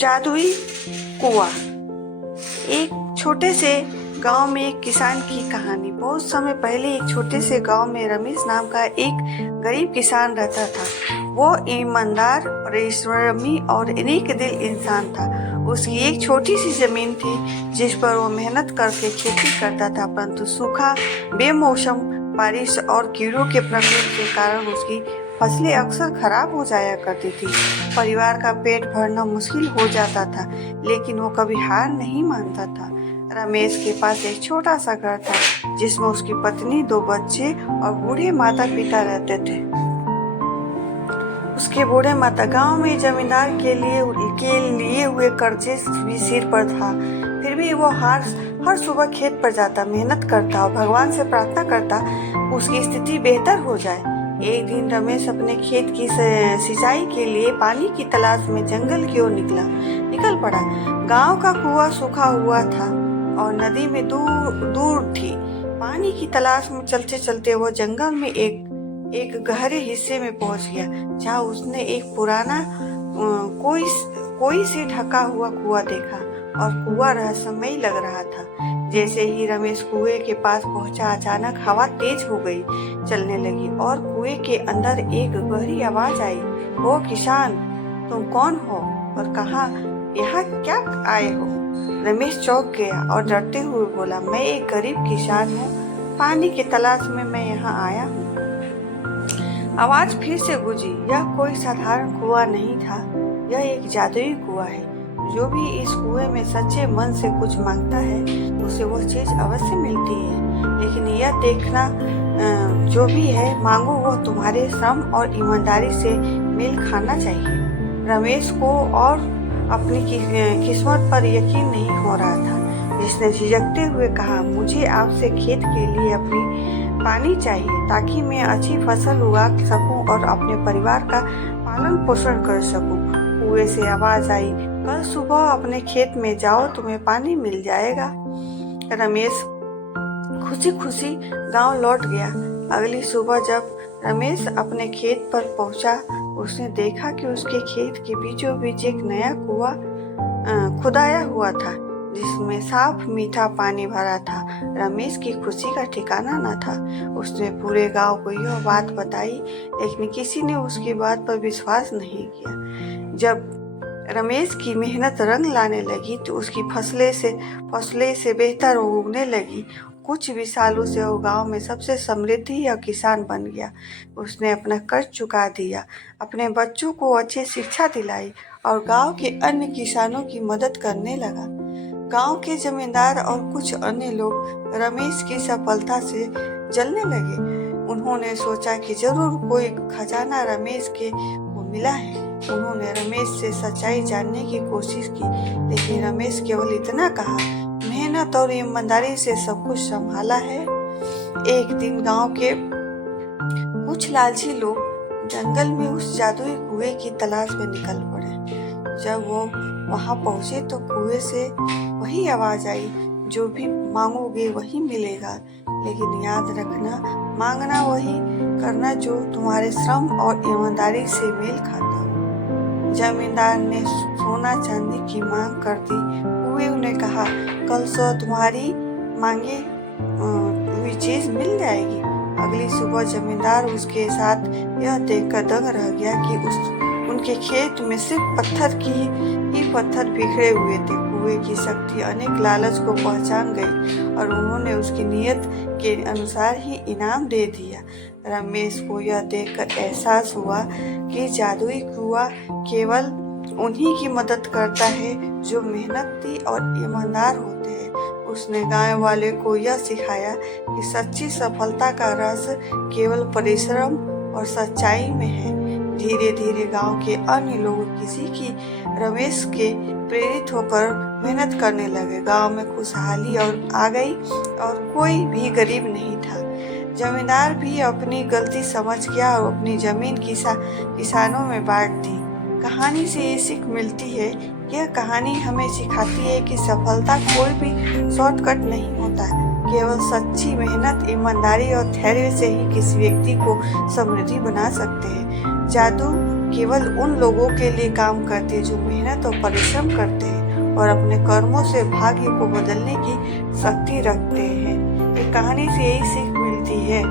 जादुई कुआं। एक छोटे से गांव में एक किसान की कहानी। बहुत समय पहले एक छोटे से गांव में रमेश नाम का एक गरीब किसान रहता था। वो ईमानदार, परिश्रमी और नेक दिल इंसान था। उसकी एक छोटी सी जमीन थी जिस पर वो मेहनत करके खेती करता था, परंतु सूखा, बेमौसम बारिश और कीड़ों के प्रकोप के कारण उसकी फसलें अक्सर खराब हो जाया करती थी। परिवार का पेट भरना मुश्किल हो जाता था, लेकिन वो कभी हार नहीं मानता था। रमेश के पास एक छोटा सा घर था जिसमें उसकी पत्नी, 2 बच्चे और बूढ़े माता पिता रहते थे। उसके बूढ़े माता गांव में जमींदार के लिए हुए कर्जे भी सिर पर था। फिर भी वो हर सुबह खेत पर जाता, मेहनत करता और भगवान से प्रार्थना करता उसकी स्थिति बेहतर हो जाए। एक दिन रमेश अपने खेत की सिंचाई के लिए पानी की तलाश में जंगल की ओर निकल पड़ा। गांव का कुआं सूखा हुआ था और नदी में दूर थी। पानी की तलाश में चलते चलते वो जंगल में एक गहरे हिस्से में पहुंच गया, जहां उसने एक पुराना कोई से ढका हुआ कुआं देखा और कुआं रहस्यमयी लग रहा था। जैसे ही रमेश कुएं के पास पहुंचा, अचानक हवा तेज हो गई, चलने लगी और कुएं के अंदर एक गहरी आवाज आई, ओ किसान, तुम कौन हो और यहाँ क्या आए हो? रमेश चौंक गया और डरते हुए बोला, मैं एक गरीब किसान हूँ, पानी की तलाश में मैं यहाँ आया हूँ। आवाज फिर से गूंजी। यह कोई साधारण कुआं नहीं था, यह एक जादुई कुआं है। जो भी इस कुएं में सच्चे मन से कुछ मांगता है तो उसे वह चीज अवश्य मिलती है, लेकिन यह देखना जो भी है मांगो वह तुम्हारे श्रम और ईमानदारी से मेल खाना चाहिए। रमेश को और अपनी किस्मत पर यकीन नहीं हो रहा था, जिसने झिझकते हुए कहा, मुझे आपसे खेत के लिए अपनी पानी चाहिए ताकि मैं अच्छी फसल उगा सकूं और अपने परिवार का पालन पोषण कर सकूं। कुएं से आवाज आई, कल सुबह अपने खेत में जाओ, तुम्हें पानी मिल जाएगा। रमेश खुशी खुशी गांव लौट गया। अगली सुबह जब रमेश अपने खेत पर पहुंचा, उसने देखा कि उसके खेत के बीचों बीच एक नया कुआं खुदाया हुआ था जिसमें साफ मीठा पानी भरा था। रमेश की खुशी का ठिकाना न था। उसने पूरे गांव को यह बात बताई, लेकिन किसी ने उसकी बात पर विश्वास नहीं किया। जब रमेश की मेहनत रंग लाने लगी तो उसकी फसलें से बेहतर उगने लगी। कुछ भी सालों से वो गांव में सबसे समृद्धि और किसान बन गया। उसने अपना कर्ज चुका दिया, अपने बच्चों को अच्छी शिक्षा दिलाई और गांव के अन्य किसानों की मदद करने लगा। गांव के जमींदार और कुछ अन्य लोग रमेश की सफलता से जलने लगे। उन्होंने सोचा कि जरूर कोई खजाना रमेश को मिला है। उन्होंने रमेश से सच्चाई जानने की कोशिश की, लेकिन रमेश केवल इतना कहा, मेहनत और ईमानदारी से सब कुछ संभाला है। एक दिन गांव के कुछ लालची लोग जंगल में उस जादुई कुएं की तलाश में निकल पड़े। जब वो वहां पहुंचे तो कुएं से वही आवाज आई, जो भी मांगोगे वही मिलेगा, लेकिन याद रखना, मांगना वही करना जो तुम्हारे श्रम और ईमानदारी से मेल खाता हो। जमींदार ने सोना चांदी की मांग कर दी। कुएं ने कहा, कल सुबह तुम्हारी मांगे हुई चीज मिल जाएगी। अगली सुबह जमींदार उसके साथ यह देखकर दंग रह गया कि उनके खेत में सिर्फ पत्थर बिखरे हुए थे। कुएं की शक्ति अनेक लालच को पहचान गई और उन्होंने उसकी नीयत के अनुसार ही इनाम दे दिया। रमेश को यह देखकर एहसास हुआ कि जादुई कुआं केवल उन्हीं की मदद करता है जो मेहनती और ईमानदार होते हैं। उसने गांव वाले को यह सिखाया कि सच्ची सफलता का रहस्य केवल परिश्रम और सच्चाई में है। धीरे धीरे गांव के अन्य लोग किसी की रमेश के प्रेरित होकर मेहनत करने लगे। गांव में खुशहाली और आ गई और कोई भी गरीब नहीं था। जमींदार भी अपनी गलती समझ गया और अपनी जमीन किसानों में बांट दी। कहानी से ये सीख मिलती है। यह कहानी हमें सिखाती है कि सफलता कोई भी शॉर्टकट नहीं होता, केवल सच्ची मेहनत, ईमानदारी और धैर्य से ही किसी व्यक्ति को समृद्धि बना सकते हैं। जादू केवल उन लोगों के लिए काम करती है जो मेहनत और परिश्रम करते हैं और अपने कर्मों से भाग्य को बदलने की शक्ति रखते हैं। ये कहानी से यही सीख मिलती है